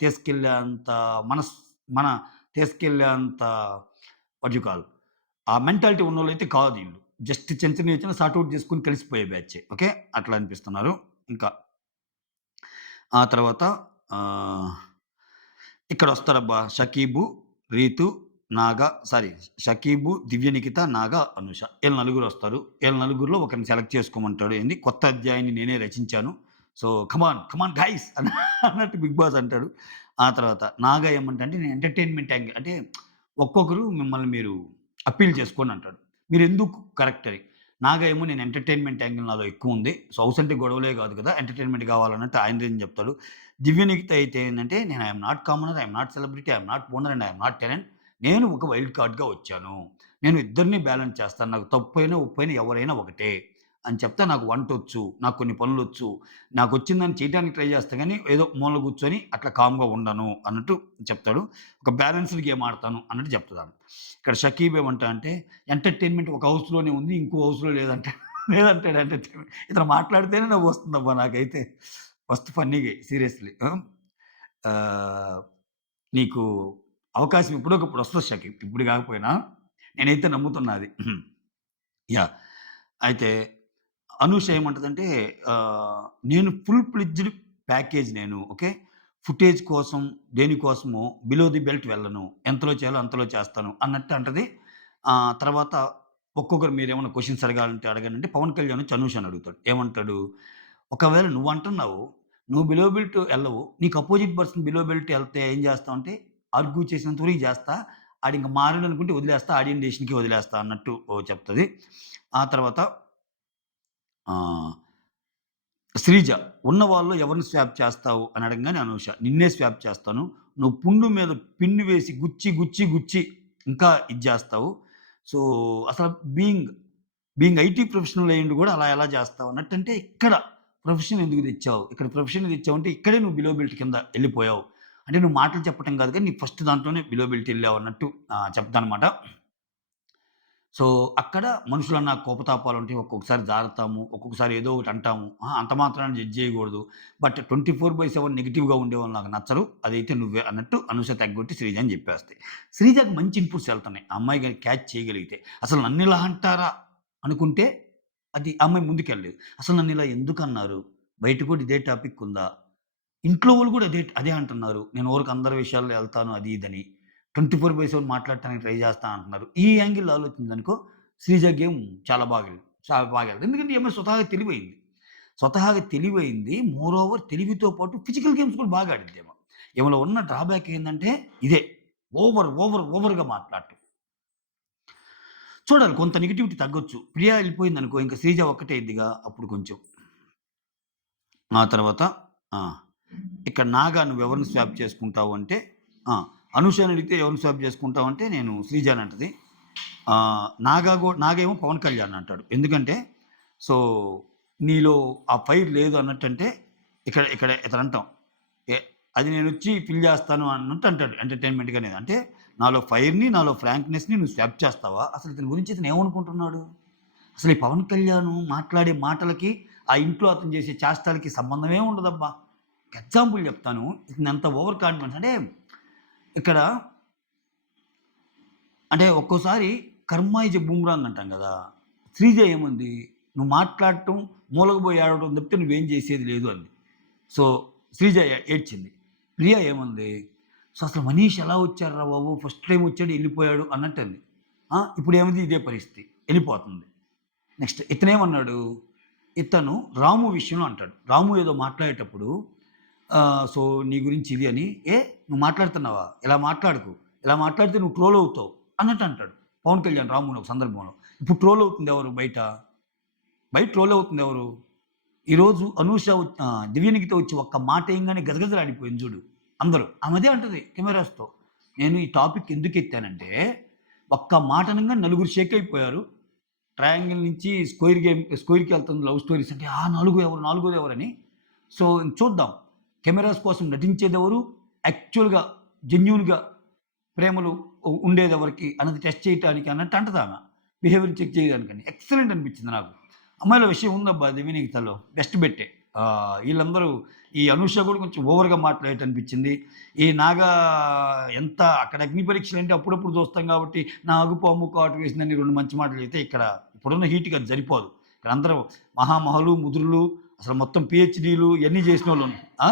తీసుకెళ్ళేంత మనస్ మన తీసుకెళ్ళేంత వాట్ యూ కాల్ ఆ మెంటాలిటీ ఉన్నోళ్ళైతే కాదీళ్ళు. జస్ట్ చిన్న చిన్నవి వచ్చినా సార్ట్ ఔట్ చేసుకొని కలిసిపోయే బ్యాచే. ఓకే. అట్లా అనిపిస్తున్నారు. ఇంకా ఆ తర్వాత ఆహ్, ఇక్కడొస్తారబ్బా! 'షకీబు', 'రీతు', 'నాగ' సారీ 'షకీబు', 'దివ్యనిఖిత', 'నాగ', 'అనూష' ఈళ్ళు నలుగురొస్తారు. ఈళ్ళ నలుగురిలో ఒకరిని సెలెక్ట్ చేసుకోమంటాడు. ఏంది కొత్త అధ్యాయాన్ని నేనే రచించాను. సో, కమాన్ గైస్ అన్నట్టు 'బిగ్ బాస్' అంటాడు. ఆ తర్వాత 'నాగ' ఏమంటంటే నేను ఎంటర్‌టైన్‌మెంట్ యాంగిల్ అంటే ఒక్కొక్కరు మిమ్మల్ని మీరు అప్పీల్ చేసుకోండి అంటాడు. మీరెందుకు కరెక్ట్ అని. 'నాగ' ఏమో నేను ఎంటర్‌టైన్‌మెంట్ యాంగిల్ నాలో ఎక్కువుంది. సో, హౌస్ అంటే గొడవలే కాదు కదా! ఎంటర్‌టైన్‌మెంట్ కావాలన్నట్టు ఆయన రీజన్ చెప్తాడు. 'దివ్యనిఖిత' అయితే ఏందంటే నేను I am not commoner, I am not celebrity, I am not owner and I am not talent. నేను ఒక వైల్డ్ కార్డ్‌గా వచ్చాను. నేను ఇద్దరిని బ్యాలెన్స్ చేస్తాను. నాకు తప్పైనా, ఒప్పైనా ఎవరైనా ఒకటే అని చెప్తా. నాకు వంటొచ్చు, నాకు కొన్ని పనులొచ్చు. నాకొచ్చిందాన్ని చేయడానికి ట్రై చేస్తా గానీ, ఏదో మూలన కూర్చొని అట్లా కామ్‌గా ఉండను అన్నట్టు చెప్తాడు. ఒక బ్యాలెన్స్‌డ్ గేమ్ ఆడతాను అన్నట్టు చెప్తదామె. ఇక్కడ 'షకీబ్' ఏమంటాడంటే ఎంటర్‌టైన్‌మెంట్ ఒక హౌస్‌లోనే ఉంది. ఇంకో హౌస్‌లో లేదంటాడు. లేదంటాడు ఎంటర్‌టైన్‌మెంట్. ఇతను మాట్లాడితేనే నవ్వొస్తుందబ్బా నాకైతే. మస్తు ఫన్నీగా సీరియస్‌లీ. ఆహ్, నీకు అవకాశం ఎప్పుడోకప్పుడు వస్తది షకీబ్. ఇప్పుడు గాకపోయినా నేనైతే నమ్ముతున్నా అది. యాహ్! అయితే అనూష ఏమంటదంటే నేను ఫుల్ ఫ్లెడ్జ్డ్ ప్యాకేజ్ నేను. ఓకే. ఫుటేజ్ కోసం దేనికోసమో బిలో ది బెల్ట్ వెళ్ళను. ఎంతలో చేయాలో అంతలో చేస్తాను అన్నట్టు అంటది. తర్వాత ఒక్కొక్కరు మీరేమన్నా క్వెషన్స్ అడగాలంటే అడగండి. పవన్ కళ్యాణ్ వచ్చి అనూషని అడుగుతాడు. ఏమంటాడు? ఒకవేళ నువ్వంటున్నావు, నువ్వు బిలో బెల్ట్ ఎళ్ళవు. నీకు అపోజిట్ పర్సన్ బిలో బెల్ట్ ఎళ్తే ఏం చేస్తావంటే ఆర్గ్యూ చేసినంత వరకు చేస్తా. ఆడింక మారడనుకుంటే వదిలేస్తా. ఆడియన్ డెసిషన్‌కి వదిలేస్తా అన్నట్టు చెప్తది. ఆ తర్వాత ఆహ్, శ్రీజ ఉన్న వాళ్ళలో ఎవరిని స్వాప్ చేస్తావు అని అడగంగానే అనూష నిన్నే స్వాప్ చేస్తాను. నువ్వు పుండు మీద పిన్ను వేసి గుచ్చి ఇంకా ఇది జేస్తావు. సో, అసలు బీయింగ్ ఐటీ ప్రొఫెషనల్ అయ్యుండి గూడా అలా ఎలా జేస్తావు అన్నట్టంటే ఇక్కడ ప్రొఫెషన్ ఎందుకు తెచ్చావు? ఇక్కడ ప్రొఫెషన్ తెచ్చావంటే ఇక్కడే నువ్వు బిలో బెల్ట్ కింద ఎళ్ళిపోయావు. అంటే నువ్వు మాటలు చెప్పటం గాదు గానీ, నీ ఫస్ట్ దాంట్లోనే బిలో బెల్ట్ ఎళ్ళావు అన్నట్టు చెప్తానమాట. సో, అక్కడ మనుషులన్న కోపతాపాలుంటాయి. ఒక్కొక్కసారి జారుతాము. ఒక్కొక్కసారి ఏదో ఒకటి అంటాము. అంత మాత్రాన జడ్జ్ చేయకూడదు. బట్ 24/7 నెగెటివ్‌గా ఉండేవాళ్ళు నాకు నచ్చరు. అదైతే నువ్వే అన్నట్టు అనూష తెగ్గొట్టి శ్రీజ అని చెప్పేస్తాయి. శ్రీజకి మంచి ఇన్‌పుట్స్ ఎళ్తున్నాయి. ఆ అమ్మాయి గాని క్యాచ్ చేయగలిగితే. అసలు నన్నిలా అంటారా అనుకుంటే అది ఆ అమ్మాయి ముందుకెళ్ళలేదు. అసలు నన్నిలా ఎందుకన్నారు? బయట కూడా ఇదే టాపిక్ ఉందా? ఇంట్లో వాళ్ళు గూడా అదే అంటున్నారు. నేను ఊరికే అందరి విషయాల్లో ఎళ్తాను అది ఇదని. 24/7 మాట్లాడటానికి ట్రై చేస్తా అంటున్నారు. ఈ యాంగిల్‌లో ఆలోచించామనుకో శ్రీజ గేమ్ చాలా బాగెళ్తది. ఎందుకంటే ఈ అమ్మాయి స్వతహాగా తెలివైంది. స్వతహాగా తెలివైంది. మోర్ ఓవర్ తెలివితో పాటు ఫిజికల్ గేమ్స్ కూడా బాగా ఆడిద్ది ఈమె. ఈమెలో ఉన్న డ్రాబ్యాక్ ఏందంటే ఇదే. ఓవర్‌గా మాట్లాడటం. చూడాలి కొంత నెగటివిటీ తగ్గొచ్చు. ప్రియా ఎళ్ళిపోయిందనుకో ఇంక శ్రీజ ఒక్కటే ఇద్దిగా అప్పుడు కొంచెం. ఆ తర్వాత ఆ! ఇక్కడ 'నాగా' నువ్వెవరిని స్వాప్ చేసుకుంటావు అంటే, ఆ! అనూషని అడిగితే ఎవరిని స్వాప్ చేసుకుంటావంటే, నేను శ్రీజాని అంటది. 'నాగా' ఏమో పవన్ కళ్యాణ్ అంటాడు. ఎందుకంటే, సో, నీలో ఆ ఫైర్ లేదు అన్నట్టంటే, ఇక్కడ ఇతనంటాం. ఎ అది నేనొచ్చి ఫిల్ జేస్తాను అన్నట్టు అంటాడు ఎంటర్‌టైన్‌మెంట్‌గానే. అంటే నాలో ఫైర్‌ని, నాలో ఫ్రాంక్‌నెస్‌ని నువ్వు స్వాప్ చేస్తావా? అసలు ఇతని గురించి ఇతను ఏమనుకుంటున్నాడు? అసలు ఈ పవన్ కళ్యాణ్ మాట్లాడే మాటలకి, ఆ ఇంట్లో అతను చేసే చేష్టలకి సంబంధమే ఉండదబ్బా! ఎగ్జాంపుల్ చెప్తాను. ఇతనంత ఓవర్ కాన్ఫిడెన్స్ అంటే ఇక్కడ అంటే ఒక్కోసారి కర్మ ఈజ్ ఎ బూమరాంగ్ అంటాం గదా! శ్రీజ ఏమంది? "నువ్వు మాట్లాడటం, మూలకు పోయి ఏడవడం తప్పితే నువ్వేం చేసేది లేదు" అంది. సో, శ్రీజ ఏడ్చింది. ప్రియ ఏమంది? "సో, అసలు మనీష్ ఎలా వచ్చాడురా బాబు! ఫస్ట్ టైమ్ వచ్చాడు ఎళ్ళిపోయాడు" అన్నట్టంది. ఇప్పుడేమైంది ఇదే పరిస్థితి. ఎళ్ళిపోతుంది. నెక్స్ట్ ఇతనేమన్నాడు? ఇతను రాము విషయంలో అంటాడు. రాము ఏదో మాట్లాడేటప్పుడు సో, నీ గురించి ఇది అని, నువ్వు మాట్లాడుతున్నావా? ఇలా మాట్లాడకు. ఇలా మాట్లాడితే నువ్వు ట్రోల్ అవుతావు" అన్నట్టు అంటాడు. పవన్ కళ్యాణ్ రాముని ఒక సందర్భంలో. ఇప్పుడు ట్రోల్ అవుతుంది ఎవరు బయట? బయట ట్రోల్ అవుతుంది ఎవరు? ఈరోజు దివ్యనికితో వచ్చి ఒక్క మాట ఏయంగానే గజగజలాడిపోయింది చూడు అందరూ. ఆమె అంటది కెమెరాస్‌తో. నేను ఈ టాపిక్ ఎందుకు ఎత్తానంటే, ఒక్క మాట అనంగానే నలుగురు షేక్ అయిపోయారు. ట్రయాంగిల్ నుంచి స్క్వేర్‌కి ఎళ్తుంది లవ్ స్టోరీస్ అంటే, నాలుగోదెవరని. సో, చూద్దాం. కెమెరాస్ కోసం నటించేదెవరు? యాక్చువల్‌గా జెన్యూన్‌గా ప్రేమలు ఉండేదెవరికి అన్నది టెస్ట్ చేయటానికి అన్నట్టు అంటదామె. బిహేవియర్ చెక్ చేయడానికని. ఎక్సలెంట్ అనిపించింది నాకు. అమ్మాయిల విషయం ఉందబ్బా 'దివ్యనీగితలో' బెస్ట్ బెట్టే. ఈళ్ళందరూ ఈ అనూష కూడా కొంచెం ఓవర్‌గా మాట్లాడేట్టు అనిపించింది. ఈ నాగా ఎంత అక్కడ అగ్ని పరీక్షలంటే అప్పుడప్పుడు చూస్తాం కాబట్టి, నాగుపాము కాటు వేసిందని 2 మంచి మాటలు చెప్తే, ఇక్కడ ఇప్పుడున్న హీట్‌కి అది సరిపోదు. ఇక్కడ అందరూ మహామహులు, ముదురులు అసలు మొత్తం పీహెచ్‌డీలు ఇయన్నీ చేసినోళ్ళు ఆ!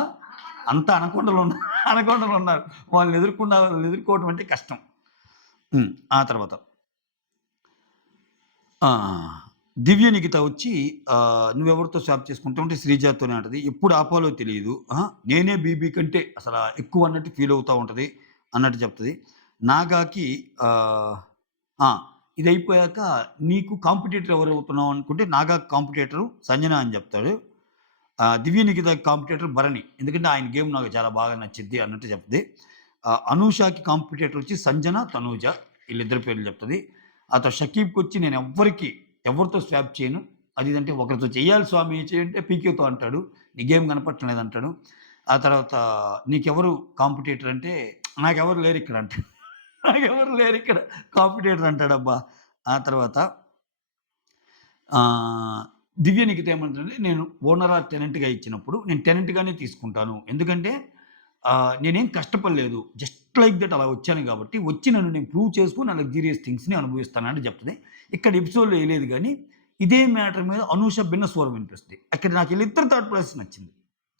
అంతా అనకొండలున్నారు. వాళ్ళని ఎదుర్కోవడం అంటే కష్టం. ఆ తర్వాత ఆ! దివ్య నిఖిత వచ్చి "నువ్వెవరితో స్వాప్ చేసుకుంటావు" అంటే శ్రీజాతోనే అంటది. ఎప్పుడు ఆపాలో తెలీదు. నేనే బీబీ కంటే అసల ఎక్కువ అన్నట్టు ఫీల్ అవుతా ఉంటది అన్నట్టు చెప్తది. నాగాకి ఆహ్, ఆ! ఇదయిపోయాక నీకు కాంపిటీటర్ ఎవరవుతున్నావు అనుకుంటే నాగాకి కాంపిటీటరు సంజన అని చెప్తాడు. దివ్య నిఖితకి కాంపిటీటర్ భరణి. ఎందుకంటే ఆయన గేమ్ నాకు చాలా బాగా నచ్చిద్ది అన్నట్టు చెప్తది. అనూషకి కాంపిటీటర్ వచ్చి సంజన, తనూజ ఈళ్ళిద్దరి పేర్లు చెప్తది. ఆ తర్వాత షకీబ్‌కొచ్చి ఎవరితో స్వాప్ చేయను. అది ఇదంటే ఒకరితో చెయ్యాలి స్వామి చేయంటే పీకేతో అంటాడు. నీ గేమ్ కనపడటం లేదంటాడు. ఆ తర్వాత నీకెవరు కాంపిటీటర్ అంటే నాకెవరు లేరిక్కడ అంటాడు. నాకెవరు లేరిక్కడ కాంపిటీటర్ అంటాడబ్బా! ఆ తర్వాత ఆహ్, దివ్య నిఖిత ఏమంటదంటే నేను ఓనర్ ఆర్ టెనెంట్‌గా ఇచ్చినప్పుడు నేను టెనెంట్‌గానే తీసుకుంటాను. ఎందుకంటే నేనేం కష్టపడలేదు. జస్ట్ లైక్ దట్ అలా వచ్చాను గాబట్టి, వచ్చి నన్ను నేను ప్రూవ్ చేసుకొని నా లగ్జూరియస్ థింగ్స్‌ని అనుభవిస్తానని చెప్తది. ఇక్కడ ఎపిసోడ్‌లో ఎయలేదు గానీ, ఇదే మ్యాటర్ మీద అనూష భిన్న స్వరం వినిపిస్తది. అక్కడ నాకు ఈళ్ళిద్దరి థాట్ ప్రాసెస్ నచ్చింది.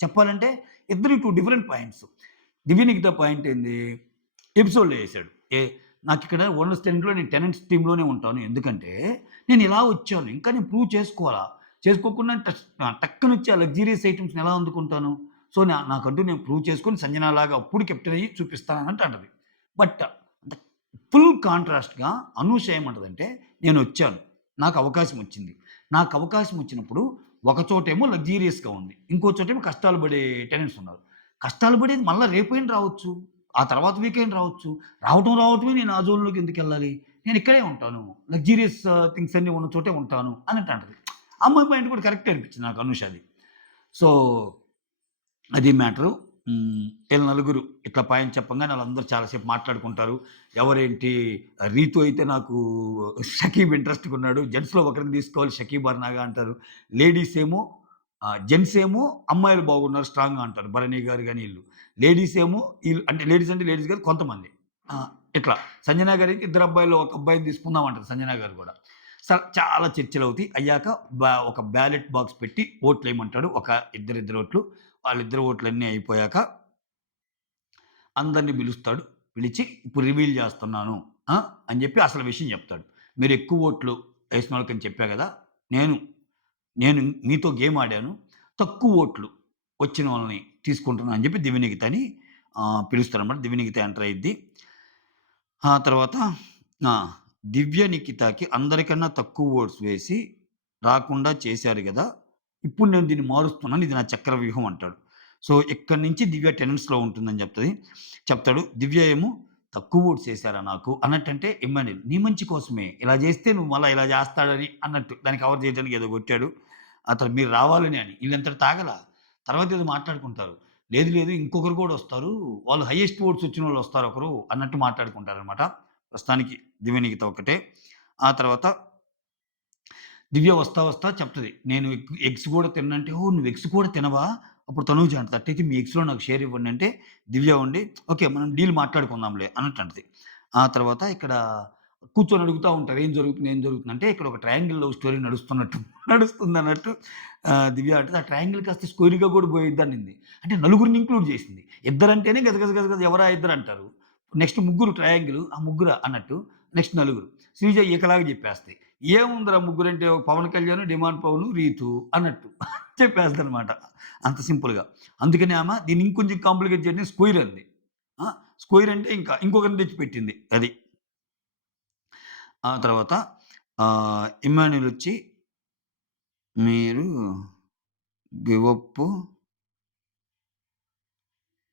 చెప్పాలంటే ఇద్దరియి 2 డిఫరెంట్ పాయింట్స్. దివ్య నిఖిత పాయింట్ ఏంది? ఎపిసోడ్‌లో ఎసాడు. నాకిక్కడ ఓనర్స్ టెనెంట్‌లో నేను టెనెంట్స్ టీమ్‌లోనే ఉంటాను. ఎందుకంటే, నేను ఇలా వచ్చాను. ఇంకా నేను ప్రూవ్ చేసుకోవాలా? చేసుకోకుండా టక్కనొచ్చి ఆ లగ్జూరియస్ ఐటెమ్స్‌ని ఎలా అందుకుంటాను? సో, నాకంటూ నేను ప్రూవ్ చేసుకొని సంజనాలాగా అప్పుడు కెప్టెన్ అయ్యి చూపిస్తానన్నట్టు అంటది. బట్ అంటే ఫుల్ కాంట్రాస్ట్‌గా అనూష ఏమంటదంటే, నేనొచ్చాను. నాకు అవకాశం వచ్చింది. నాకు అవకాశం వచ్చినప్పుడు ఒక చోటేమో లగ్జూరియస్‌గా ఉంది. ఇంకో చోటేమో కష్టాలు పడే టెనెంట్స్ ఉన్నారు. కష్టాలు పడేది మళ్ళా రేపైనా రావచ్చు. ఆ తర్వాత వీకెండ్ రావచ్చు. రావటమే నేను ఆ జోన్‌లోకి ఎందుకెళ్ళాలి? నేనిక్కడే ఉంటాను. లగ్జూరియస్ థింగ్స్ అన్నీ ఉన్న చోటే ఉంటాను అన్నట్టు అంటది. ఆ అమ్మాయి పాయింట్ కూడా కరెక్టే అనిపించింది నాకు అనూషది. సో అది మ్యాటరు. ఈళ్ళు నలుగురు ఇట్లా పాయింట్ చెప్పంగానే ఆళ్ళందరూ చాలా సేపు మాట్లాడుకుంటారు. ఎవరేంటి రీతు అయితే నాకు షకీబ్ ఇంట్రెస్ట్‌గున్నాడు. జెంట్స్‌లో ఒకరిని తీసుకోవాలి షకీబ్ అర్నాగా అంటారు. లేడీస్ ఏమో జెంట్స్ ఏమో అమ్మాయిలు బాగున్నారు స్ట్రాంగ్‌గా అంటారు. భరణి గారు గాని ఈళ్ళు. లేడీస్ ఏమో అంటే లేడీస్ గారు కొంతమంది. ఆ! ఇట్లా సంజన గారికి ఇద్దరు అబ్బాయిల్లో ఒక అబ్బాయిని తీసుకుందాం అంటారు సంజన గారు గూడా. చాలా చర్చలవుతాయి. అయ్యాక ఒక బ్యాలెట్ బాక్స్ పెట్టి ఓట్లేయమంటాడు. ఒక ఇద్దరిద్దరు ఓట్లు. వాళ్ళిద్దరి ఓట్లన్నీ అయిపోయాక అందరిని పిలుస్తాడు. పిలిచి ఇప్పుడు రివీల్ చేస్తున్నాను. ఆ! అని చెప్పి అసలు విషయం చెప్తాడు. మీరు ఎక్కువ ఓట్లు ఏసినోళ్ళకని చెప్పా గదా! నేను, నేను మీతో గేమ్ ఆడాను. తక్కువ ఓట్లు వచ్చిన వాళ్ళని తీసుకుంటున్నా అని చెప్పి దివ్యనిఖితని పిలుస్తాడన్నమాట. దివ్యనిఖిత ఎంటర్ అయ్యిద్ది. ఆ తర్వాత ఆ! దివ్య నిఖితకి అందరికన్నా తక్కువ ఓట్స్ వేసి రాకుండా చేశారు గదా! ఇప్పుడు నేను దీన్ని మారుస్తున్నాను. ఇది నా చక్రవ్యూహం అంటాడు. సో, ఇక్కడి నుంచి దివ్య టెనెన్స్‌లో ఉంటుందని చెప్తాడు. దివ్య ఏమో తక్కువ ఓట్స్ ఏసారా నాకు అన్నట్టంటే ఇమ్మాన్యుల్ నీ మంచి కోసమే. ఇలా జేస్తే నువ్వు మళ్ళా ఇలా జేస్తాడని అన్నట్టు దాన్ని కవర్ చేయడానికి ఏదో కొట్టాడు. అతను మీరు రావాలని అని. ఈళ్ళంతటితో ఆగల. తర్వాత ఏదో మాట్లాడుకుంటారు. లేదు లేదు ఇంకొకరు కూడా వస్తారు. వాళ్ళు హైయెస్ట్ ఓట్స్ వచ్చినోళ్ళు వస్తారు ఒకరు అన్నట్టు మాట్లాడుకుంటారనమాట. ప్రస్తుతానికి దివ్యనికిత ఒక్కటే. ఆ తర్వాత దివ్య వస్తా వస్తా చెప్తది. నేను ఎగ్స్ కూడా తిననంటే, "ఓహ్! నువ్వు ఎగ్స్ కూడా తినవా?" అప్పుడు తనూజ అంటది. "అట్టయితే మీ ఎగ్స్‌లో నాకు షేర్ ఇవ్వండి" అంటే దివ్య ఉండి, "ఓకే. మనం డీల్ మాట్లాడుకుందాంలే" అన్నట్టు అంటది. ఆ తర్వాత ఇక్కడ కూర్చొని అడుగుతా ఉంటారు. ఏం జరుగుతుంది? ఏం జరుగుతుంది? అంటే ఇక్కడ ఒక ట్రయాంగిల్ లవ్ స్టోరీ నడుస్తున్నట్టు నడుస్తుందన్నట్టు దివ్య అంటది. ఆ ట్రయాంగిల్ కాస్త స్కోరీగా కూడా పోయిద్దనింది. అంటే నలుగురిని ఇంక్లూడ్ చేసింది. ఇద్దరంటేనే గజ గజ గజ గజ ఎవరా ఇద్దరంటారు. నెక్స్ట్ ముగ్గురు ట్రయాంగిల్ ఆ ముగ్గురా అన్నట్టు. నెక్స్ట్ నలుగురు. శ్రీజ ఈకలాగా చెప్పేస్తది. ఏముందిరా ముగ్గురంటే ఒక 'పవన్ కళ్యాణ్', 'డిమాండ్ పవన్', 'రీతు' అన్నట్టు చెప్పేస్తదనమాట. అంత సింపుల్‌గా. అందుకని ఆమె దీన్ని ఇంకొంచెం కాంప్లికేట్ చేయడానికి స్క్వేర్ అంది. ఆ! స్క్వేర్ అంటే ఇంకా ఇంకొకరిని తెచ్చిపెట్టింది. అది. ఆ తర్వాత ఇమ్మాన్యుయల్ వచ్చి మీరు గివ్ అప్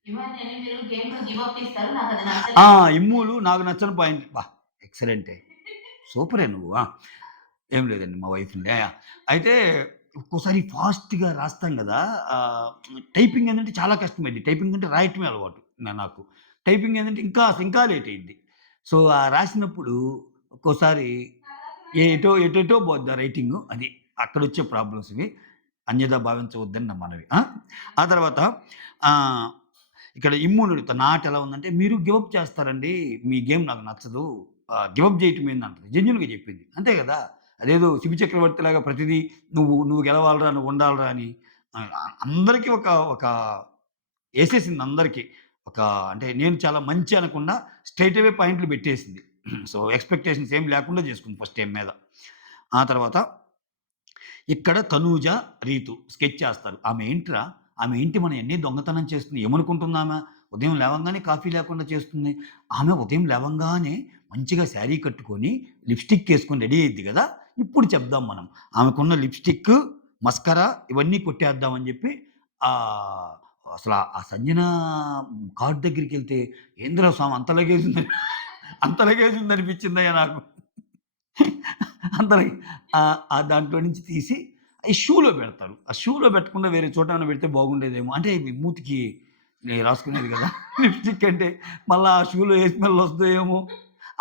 ఇమాన్యుయల్ మీరు గేమ్‌లో గివ్ అప్ ఇస్తారు. నాకది ఆ! నచ్చలేదు. ఇమ్ములు నాకు నచ్చని పాయింట్. ఎక్సలెంటే. సూపరే నువ్వు. ఏం లేదండి మా వైఫ్‌ని. అయితే ఒక్కోసారి ఫాస్ట్‌గా రాస్తాం గదా! టైపింగ్ ఏందంటే చాలా కష్టమైద్ది. టైపింగ్ అంటే రాయటమే అలవాటు నాకు. టైపింగ్ ఏందంటే ఇంకా లేట్ అయ్యిద్ది. సో, రాసినప్పుడు ఒక్కోసారి ఎటేటో పోద్ది ఆ రైటింగు. అది. అక్కడొచ్చే ప్రాబ్లమ్స్ ఇవి. అన్యథా భావించవద్దని నా మనవి. ఆ తర్వాత ఆహ్, ఇక్కడ ఇమ్యూనిటీ నా ఆట ఎలా ఉందంటే, "మీరు గివ్ అప్ చేస్తారండి. మీ గేమ్ నాకు నచ్చదు. గివ్ అప్ చేయటం ఏందంటది." జెన్యూన్‌గా చెప్పింది. అంతే గదా! అదేదో 'శిబి చక్రవర్తిలాగా' ప్రతిదీ నువ్వు గెలవాలిరా, నువ్వు ఉండాలిరా అని ఆహ్, అందరికి ఒక ఏసేసింది అందరికి. ఒక అంటే నేను చాలా మంచి అనకుండా స్ట్రెయిట్ అవే పాయింట్లు పెట్టేసింది. సో, ఎక్స్‌పెక్టేషన్స్ ఏమి లేకుండా చేసుకుంది ఫస్ట్ టైమ్ మీద. ఆ తర్వాత ఇక్కడ తనూజ, రీతు స్కెచ్ చేస్తారు. ఆమె ఏంటి మనయన్నీ దొంగతనం చేస్తుంది. ఏమనుకుంటుందామె? ఉదయం లేవంగానే కాఫీ లేకుండా చేస్తుంది. ఆమె ఉదయం లేవంగానే మంచిగా శారీ కట్టుకొని, లిప్‌స్టిక్ ఏసుకొని రెడీ అయ్యిద్ది గదా! ఇప్పుడు చెప్దాం మనం. ఆమెకున్న లిప్‌స్టిక్, మస్కరా ఇవన్నీ కొట్టేద్దాం అని జెప్పి ఆహ్, ఆ సంజన కార్డ్ దగ్గరికెళ్తే ఏందిరా స్వామి అంత లగేజుందనిపించిందయ్యా నాకు. అందరికి దాంట్లో నుంచి తీసి ఈ షూలో పెడతారు. ఆ షూలో పెట్టకుండా వేరే చోట ఏమైనా పెడితే బాగుండేదేమో. అంటే ఇవి మూతికి రాసుకునేది కదా! లిప్‌స్టిక్ అంటే మళ్ళా ఆ షూలో ఏ స్మెల్ వస్తదో ఏమో!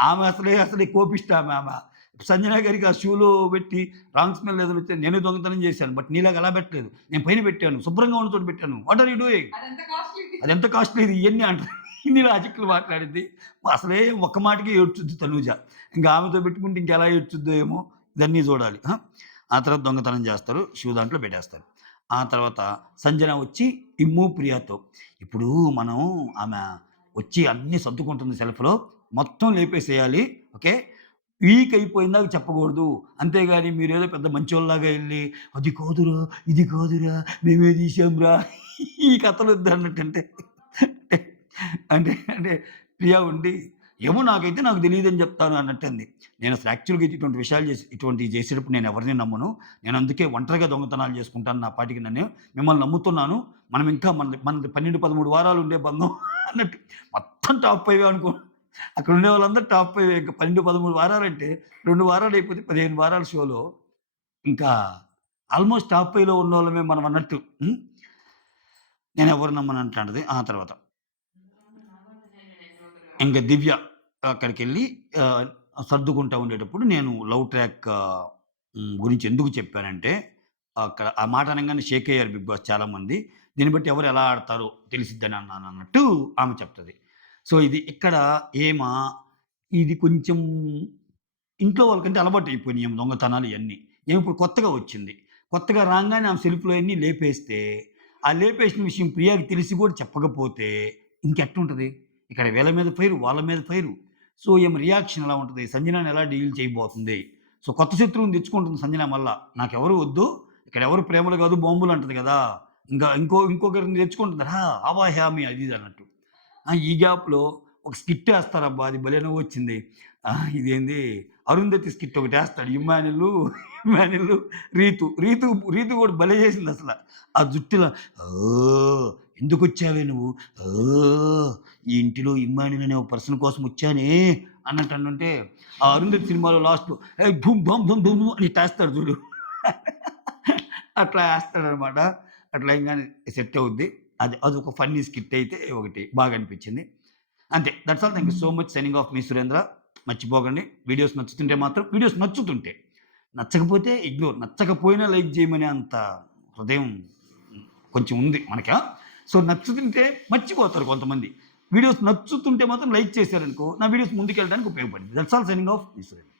ఆమె అసలే కోపిష్టామె ఆమె. సంజన గారికి ఆ షూలో పెట్టి రాంగ్ స్మెల్ ఏదైనా వస్తే నేనే దొంగతనం చేశాను. బట్ నీలాగా అలా పెట్టలేదు. నేను పైన పెట్టాను. శుభ్రంగా ఉన్న చోట పెట్టాను. What are you doing? అదెంత కాస్ట్‌లీది ఇయన్నీ అంటది. ఇన్ని లాజిక్‌లు మాట్లాడిద్ది. అసలే ఒక్క మాటకే ఏడ్చుద్ది తనూజ. ఇంక ఆమెతో పెట్టుకుంటే ఇంకెలా ఏడ్చుద్దో ఏమో! ఇదన్నీ జూడాలి. ఆ తర్వాత దొంగతనం జేస్తారు. షూ దాంట్లో పెట్టేస్తారు. ఆ తర్వాత సంజన వచ్చి ఇమ్ము, ప్రియతో ఇప్పుడు మనం ఆమె వచ్చి అన్నీ సర్దుకుంటుంది సెల్ఫ్‌లో. మొత్తం లేపేసేయాలి. ఓకే. వీక్ అయిపోయిందాక చెప్పకూడదు. అంతేగాని మీరేదో పెద్ద మంచోళ్ళలాగా ఎళ్లి అది కాదురా, ఇది కాదురా, మేమే తీశాంరా ఈ కథలొద్దన్నట్టంటే అంటే అంటే ప్రియా ఉండి ఏమో నాకు తెలీదని చెప్తాను అన్నట్టంది. నేనసలు యాక్చువల్‌గా ఇటువంటి విషయాలు ఇటువంటివి చేసేటప్పుడు నేను ఎవరిని నమ్మను. నేను అందుకే ఒంటరిగా దొంగతనాలు చేసుకుంటాను నా పాటికి నేను. మిమ్మల్ని నమ్ముతున్నాను. మనం ఇంకా మనది 12, 13 వారాలు ఉండే బంధం అన్నట్టు మొత్తం టాప్ 5 అనుకో. అక్కడ ఉండే వాళ్ళందరూ టాప్ 5 ఇంక 12, 13 వారాలంటే 2 వారాలు అయిపోతే 15 వారాల షోలో ఇంకా ఆల్‌మోస్ట్ టాప్ 5లో ఉన్నోళ్ళమే మనం అన్నట్టు. నేనెవరిని నమ్మనంటాంటది. ఆ తర్వాత ఇంక దివ్య అక్కడికెళ్ళి ఆహ్, సర్దుకుంటా ఉండేటప్పుడు నేను లవ్ ట్రాక్ గురించి ఎందుకు చెప్పానంటే, అక్కడ ఆ మాట అనంగానే షేక్ అయ్యారు 'బిగ్ బాస్' చాలామంది. దీన్ని బట్టి ఎవరు ఎలా ఆడతారో తెలిసిద్దని అన్నానన్నట్టు ఆమె చెప్తది. సో, ఇక్కడ ఏమ ఇది కొంచెం ఇంట్లో వాళ్ళకంటే అలవాటయిపోయినియి ఈమె దొంగతనాలు ఇయన్నీ. ఈమె ఇప్పుడు కొత్తగా వచ్చింది. కొత్తగా రాంగానే ఆమె సెల్ఫ్‌లో అయన్నీ లేపేస్తే, ఆ లేపేసిన విషయం ప్రియాకి తెలిసి కూడా చెప్పకపోతే ఇంకెట్టుంటది? ఇక్కడ వీళ్ళ మీద ఫైరు, వాళ్ళ మీద ఫైరు. సో, ఈమె రియాక్షన్ ఎలా ఉంటది? సంజనని ఎలా డీల్ చేయబోతుంది? సో, కొత్త శత్రువుని తెచ్చుకుంటుంది సంజన మళ్ళా. నాకెవరు వద్దు. ఇక్కడెవరు ప్రేమలు కాదు, బాంబులు అంటది కదా! ఇంకొకరిని తెచ్చుకుంటుంది. ఆవాహ్యామి అది ఇది అన్నట్టు. ఈ గ్యాప్‌లో ఒక స్కిట్ ఏస్తారబ్బా! అది భలే నవ్వొచ్చింది. ఇదేంది 'అరుంధతి' స్కిట్ ఒకటేస్తాడు. ఇమ్మాన్యుల్, రీతు కూడా భలే చేసిందసల. ఆ జుట్టుల ఓహ్! ఎందుకొచ్చావే నువ్వు? ఓహ్! ఈ ఇంటిలో ఇమ్మాన్యుల్ అనే ఒక పర్సన్ కోసం వచ్చానే అన్నట్టు అన్నుంటే, ఆ 'అరుంధతి' సినిమాలో లాస్ట్‌లో ఏయ్! భూమ్ బామ్ బూమ్ బూమ్ అని ఇట్టేస్తాడు చూడు. అట్లా ఏస్తాడనమాట. అట్లా ఎయంగానే సెట్ అవుద్ది. అదొక ఫన్నీ స్కిట్ అయితే ఒకటి బాగా అనిపించింది. అంతే. That's all. Thank you so much. Signing off మీ సురేంద్ర. మర్చిపోకండి వీడియోస్ నచ్చుతుంటే మాత్రం వీడియోస్ నచ్చుతుంటే, నచ్చకపోతే ఇగ్నోర్. నచ్చకపోయినా లైక్ చేయమనే అంత హృదయం కొంచెం ఉంది మనకి. సో నచ్చుతుంటే మర్చిపోతారు కొంతమంది. వీడియోస్ నచ్చుతుంటే మాత్రం లైక్ చేశారనుకో, నా వీడియోస్ ముందుకెళ్ళడానికి ఉపయోగపడింది. That's all. సైనింగ్ ఆఫ్ మీ సురేంద్ర.